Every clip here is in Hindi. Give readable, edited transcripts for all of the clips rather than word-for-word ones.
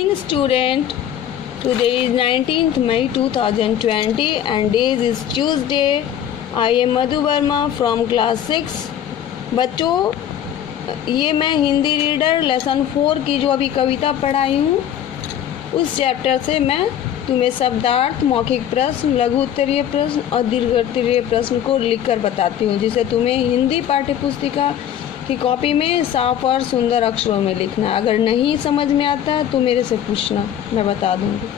morning, student. Today is 19th May 2020 and days is Tuesday. I am Madhu Verma from class 6. बच्चों, ये मैं हिंदी रीडर लेसन 4 की जो अभी कविता पढ़ाई हूँ उस चैप्टर से मैं तुम्हें शब्दार्थ, मौखिक प्रश्न, लघु उत्तरीय प्रश्न और दीर्घ उत्तरीय प्रश्न को लिखकर बताती हूँ, जिसे तुम्हें हिंदी पाठ्य पुस्तिका की कॉपी में साफ और सुंदर अक्षरों में लिखना है। अगर नहीं समझ में आता है तो मेरे से पूछना, मैं बता दूँगी।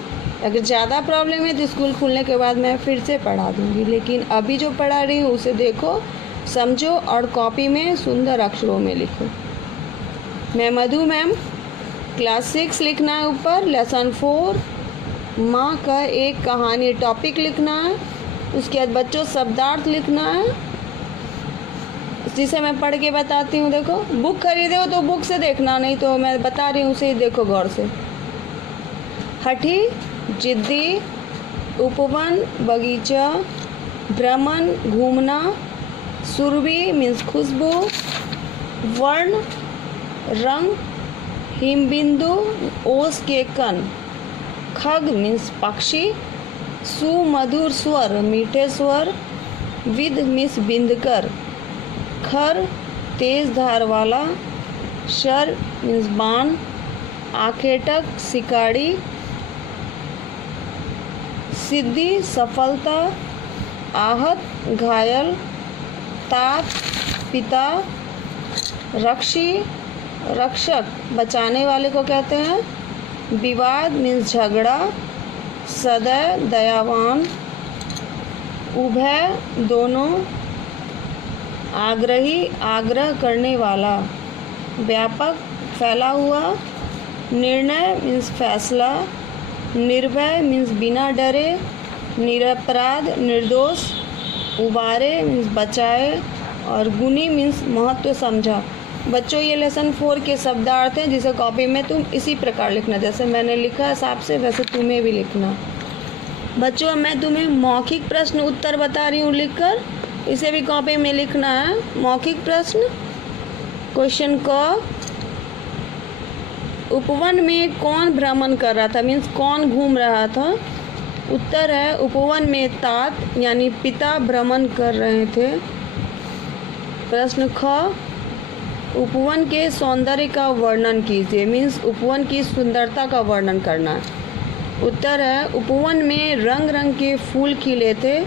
अगर ज़्यादा प्रॉब्लम है तो स्कूल खुलने के बाद मैं फिर से पढ़ा दूँगी, लेकिन अभी जो पढ़ा रही हूँ उसे देखो, समझो और कॉपी में सुंदर अक्षरों में लिखो। मैं मधु मैम, क्लास 6 लिखना है ऊपर, लेसन 4 माँ का एक कहानी टॉपिक लिखना है। उसके बाद बच्चों शब्दार्थ लिखना है, जिसे मैं पढ़ के बताती हूँ। देखो, बुक खरीदे हो तो बुक से देखना, नहीं तो मैं बता रही हूँ उसे देखो गौर से। हठी, जिद्दी, उपवन, बगीचा, भ्रमण, घूमना, सुरभि मीन्स खुशबू, वर्ण रंग, हिमबिंदु ओस के कण, खग मीन्स पक्षी, सुमधुर स्वर मीठे स्वर, विद मीन्स बिंदकर, खर तेज धार वाला, शर मीन्स बाण, आखेटक शिकारी, सिद्धि सफलता, आहत घायल, तात पिता, रक्षी रक्षक बचाने वाले को कहते हैं, विवाद मीन्स झगड़ा, सदैव दयावान, उभय दोनों, आग्रही आग्रह करने वाला, व्यापक फैला हुआ, निर्णय मीन्स फैसला, निर्भय मीन्स बिना डरे, निरपराध निर्दोष, उबारे मीन्स बचाए और गुणी मीन्स महत्व समझा। बच्चों, ये लेसन 4 के शब्दार्थ हैं, जिसे कॉपी में तुम इसी प्रकार लिखना, जैसे मैंने लिखा हिसाब से वैसे तुम्हें भी लिखना। बच्चों, मैं तुम्हें मौखिक प्रश्न उत्तर बता रही हूँ लिखकर, इसे भी कॉपी में लिखना है। मौखिक प्रश्न, क्वेश्चन क, उपवन में कौन भ्रमण कर रहा था मीन्स कौन घूम रहा था। उत्तर है उपवन में तात यानी पिता भ्रमण कर रहे थे। प्रश्न ख, उपवन के सौंदर्य का वर्णन कीजिए मीन्स उपवन की सुंदरता का वर्णन करना है। उत्तर है उपवन में रंग रंग के फूल खिले थे,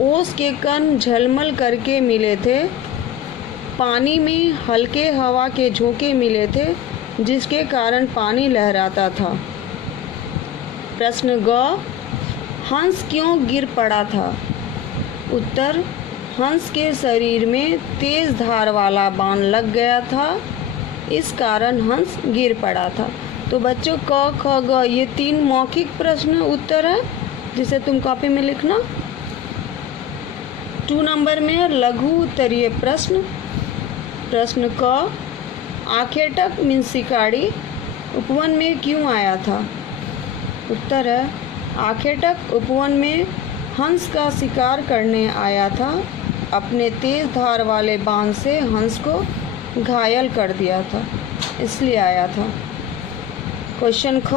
ओस के कण झलमल करके मिले थे, पानी में हल्के हवा के झोंके मिले थे जिसके कारण पानी लहराता था। प्रश्न ग, हंस क्यों गिर पड़ा था। उत्तर, हंस के शरीर में तेज धार वाला बाण लग गया था, इस कारण हंस गिर पड़ा था। तो बच्चों, क ख ग ये 3 मौखिक प्रश्न उत्तर है, जिसे तुम कॉपी में लिखना। 2 नंबर में है लघु उत्तरीय प्रश्न। प्रश्न क, आखेटक मीन्स शिकारी उपवन में क्यों आया था। उत्तर है आखेटक उपवन में हंस का शिकार करने आया था, अपने तेज धार वाले बाण से हंस को घायल कर दिया था, इसलिए आया था। क्वेश्चन ख,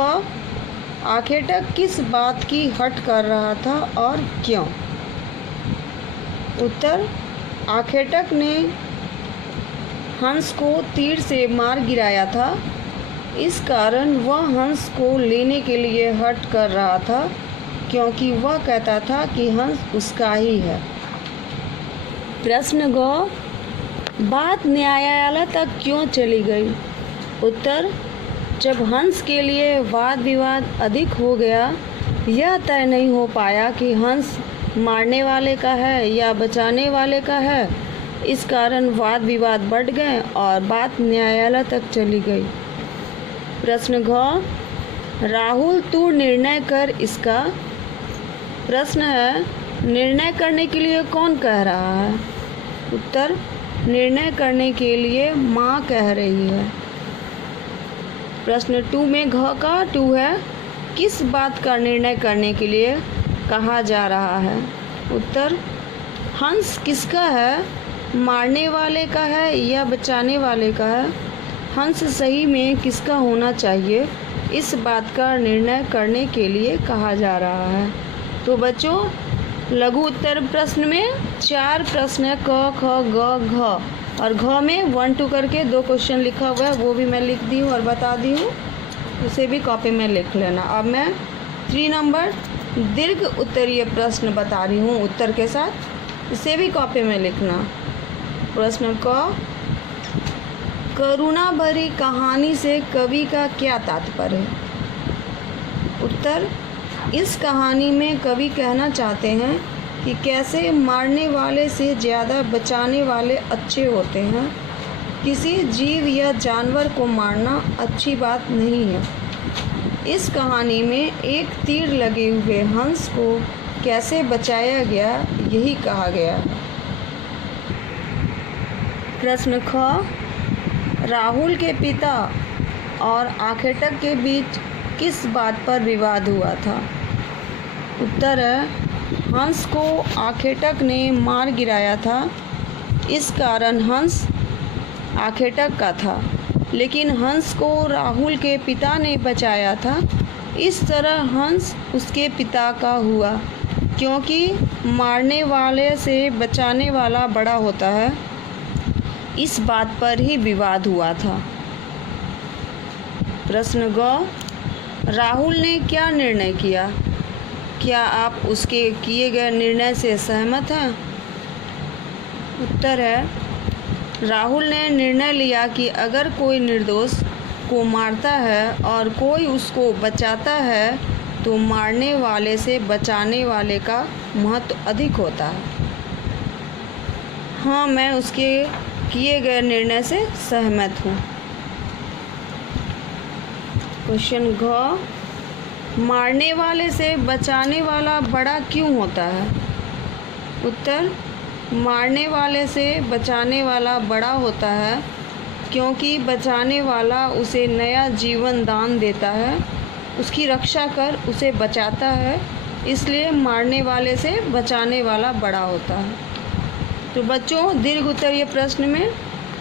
आखेटक किस बात की हट कर रहा था और क्यों। उत्तर, आखेटक ने हंस को तीर से मार गिराया था, इस कारण वह हंस को लेने के लिए हट कर रहा था, क्योंकि वह कहता था कि हंस उसका ही है। प्रश्न ग, बात न्यायालय तक क्यों चली गई। उत्तर, जब हंस के लिए वाद विवाद अधिक हो गया, यह तय नहीं हो पाया कि हंस मारने वाले का है या बचाने वाले का है, इस कारण वाद विवाद बढ़ गए और बात न्यायालय तक चली गई। प्रश्न घ, राहुल तू निर्णय कर इसका। प्रश्न है निर्णय करने के लिए कौन कह रहा है। उत्तर, निर्णय करने के लिए माँ कह रही है। प्रश्न 2 में घ का 2 है, किस बात का निर्णय करने के लिए कहा जा रहा है। उत्तर, हंस किसका है, मारने वाले का है या बचाने वाले का है। हंस सही में किसका होना चाहिए, इस बात का निर्णय करने के लिए कहा जा रहा है। तो बच्चों, लघु उत्तर प्रश्न में 4 प्रश्न है, क, ख, ग, घ, और घ में 1 2 करके 2 क्वेश्चन लिखा हुआ है, वो भी मैं लिख दी हूँ और बता दी हूँ, उसे भी कॉपी में लिख लेना। अब मैं 3 नंबर दीर्घ उत्तरीय प्रश्न बता रही हूँ उत्तर के साथ, इसे भी कॉपी में लिखना। प्रश्न क, करुणा भरी कहानी से कवि का क्या तात्पर्य है। उत्तर, इस कहानी में कवि कहना चाहते हैं कि कैसे मारने वाले से ज़्यादा बचाने वाले अच्छे होते हैं। किसी जीव या जानवर को मारना अच्छी बात नहीं है। इस कहानी में एक तीर लगे हुए हंस को कैसे बचाया गया, यही कहा गया है। प्रश्न ख, राहुल के पिता और आखेटक के बीच किस बात पर विवाद हुआ था। उत्तर है, हंस को आखेटक ने मार गिराया था, इस कारण हंस आखेटक का था, लेकिन हंस को राहुल के पिता ने बचाया था, इस तरह हंस उसके पिता का हुआ, क्योंकि मारने वाले से बचाने वाला बड़ा होता है। इस बात पर ही विवाद हुआ था। प्रश्न ग, राहुल ने क्या निर्णय किया, क्या आप उसके किए गए निर्णय से सहमत हैं। उत्तर है, राहुल ने निर्णय लिया कि अगर कोई निर्दोष को मारता है और कोई उसको बचाता है तो मारने वाले से बचाने वाले का महत्व अधिक होता है। हाँ, मैं उसके किए गए निर्णय से सहमत हूँ। क्वेश्चन घ, मारने वाले से बचाने वाला बड़ा क्यों होता है। उत्तर, मारने वाले से बचाने वाला बड़ा होता है क्योंकि बचाने वाला उसे नया जीवन दान देता है, उसकी रक्षा कर उसे बचाता है, इसलिए मारने वाले से बचाने वाला बड़ा होता है। तो बच्चों, दीर्घ उत्तरीय प्रश्न में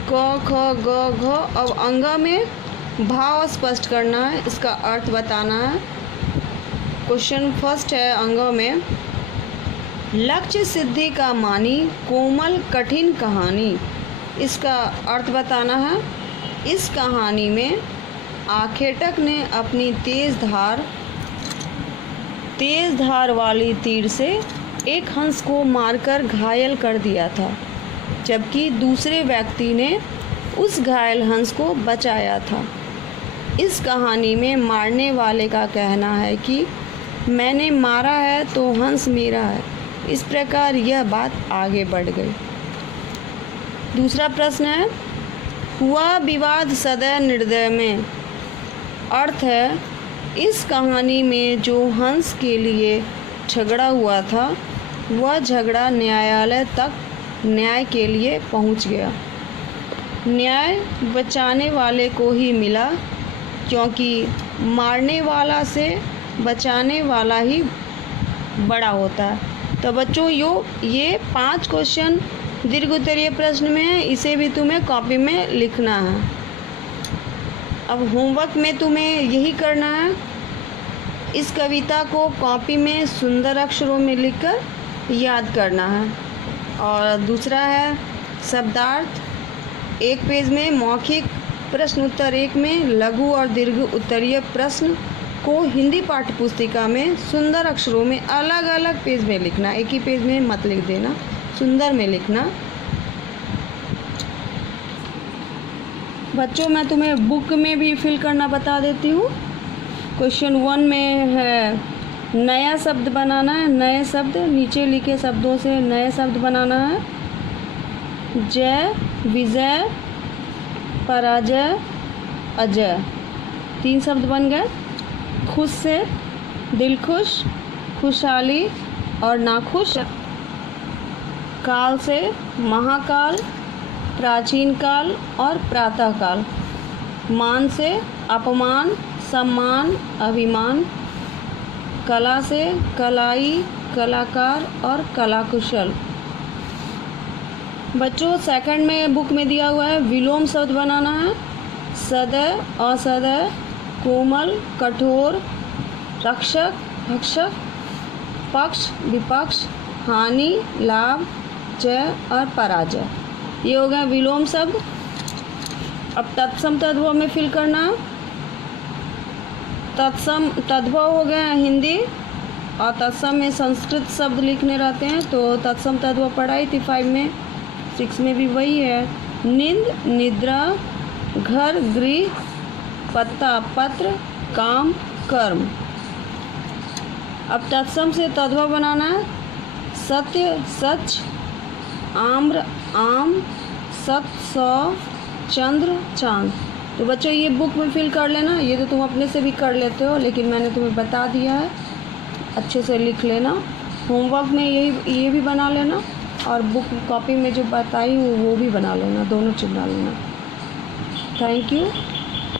क, ख, ग, घ, अब अंगा में भाव स्पष्ट करना है, इसका अर्थ बताना है। क्वेश्चन फर्स्ट है अंगों में, लक्ष्य सिद्धि का मानी कोमल कठिन कहानी, इसका अर्थ बताना है। इस कहानी में आखेटक ने अपनी तेज धार वाली तीर से एक हंस को मारकर घायल कर दिया था, जबकि दूसरे व्यक्ति ने उस घायल हंस को बचाया था। इस कहानी में मारने वाले का कहना है कि मैंने मारा है तो हंस मेरा है, इस प्रकार यह बात आगे बढ़ गई। दूसरा प्रश्न है, हुआ विवाद सदैव निर्दय में, अर्थ है इस कहानी में जो हंस के लिए झगड़ा हुआ था वह झगड़ा न्यायालय तक न्याय के लिए पहुंच गया। न्याय बचाने वाले को ही मिला, क्योंकि मारने वाला से बचाने वाला ही बड़ा होता है। तो बच्चों, ये 5 क्वेश्चन दीर्घ उत्तरीय प्रश्न में है, इसे भी तुम्हें कॉपी में लिखना है। अब होमवर्क में तुम्हें यही करना है, इस कविता को कॉपी में सुंदर अक्षरों में लिखकर याद करना है। और दूसरा है शब्दार्थ, 1 पेज में मौखिक प्रश्न उत्तर 1 में लघु और दीर्घ उत्तरीय प्रश्न को हिंदी पाठ्यपुस्तिका में सुंदर अक्षरों में अलग अलग पेज में लिखना, एक ही पेज में मत लिख देना, सुंदर में लिखना। बच्चों, मैं तुम्हें बुक में भी फिल करना बता देती हूँ। क्वेश्चन 1 में है नया शब्द बनाना है, नए शब्द नीचे लिखे शब्दों से नए शब्द बनाना है। जय, विजय, पराजय, अजय, 3 शब्द बन गए। खुश से दिलखुश, खुशहाली और नाखुश। काल से महाकाल, प्राचीन काल और प्रातः काल। मान से अपमान, सम्मान, अभिमान। कला से कलाई, कलाकार और कलाकुशल। बच्चों, सेकंड में बुक में दिया हुआ है विलोम शब्द बनाना है। सदय असदय, कोमल कठोर, रक्षक भक्षक, पक्ष विपक्ष, हानि लाभ, जय और पराजय। ये हो गया विलोम शब्द। अब तत्सम तद्भव में फिल करना। तत्सम तद्भव हो गया हिंदी और तत्सम में संस्कृत शब्द लिखने रहते हैं, तो तत्सम तद्भव पढ़ाई थी 5 में, 6 में भी वही है। नींद निद्रा, घर गृह, पत्ता पत्र, काम कर्म। अब तत्सम से तद्भव बनाना है। सत्य सच, आम्र आम, सत सौ, चंद्र चांद। तो बच्चों ये बुक में फिल कर लेना। ये तो तुम अपने से भी कर लेते हो, लेकिन मैंने तुम्हें बता दिया है, अच्छे से लिख लेना। होमवर्क में ये भी बना लेना और बुक कॉपी में जो बताई हूँ वो भी बना लेना, दोनों चीज़ बना लेना। Thank you.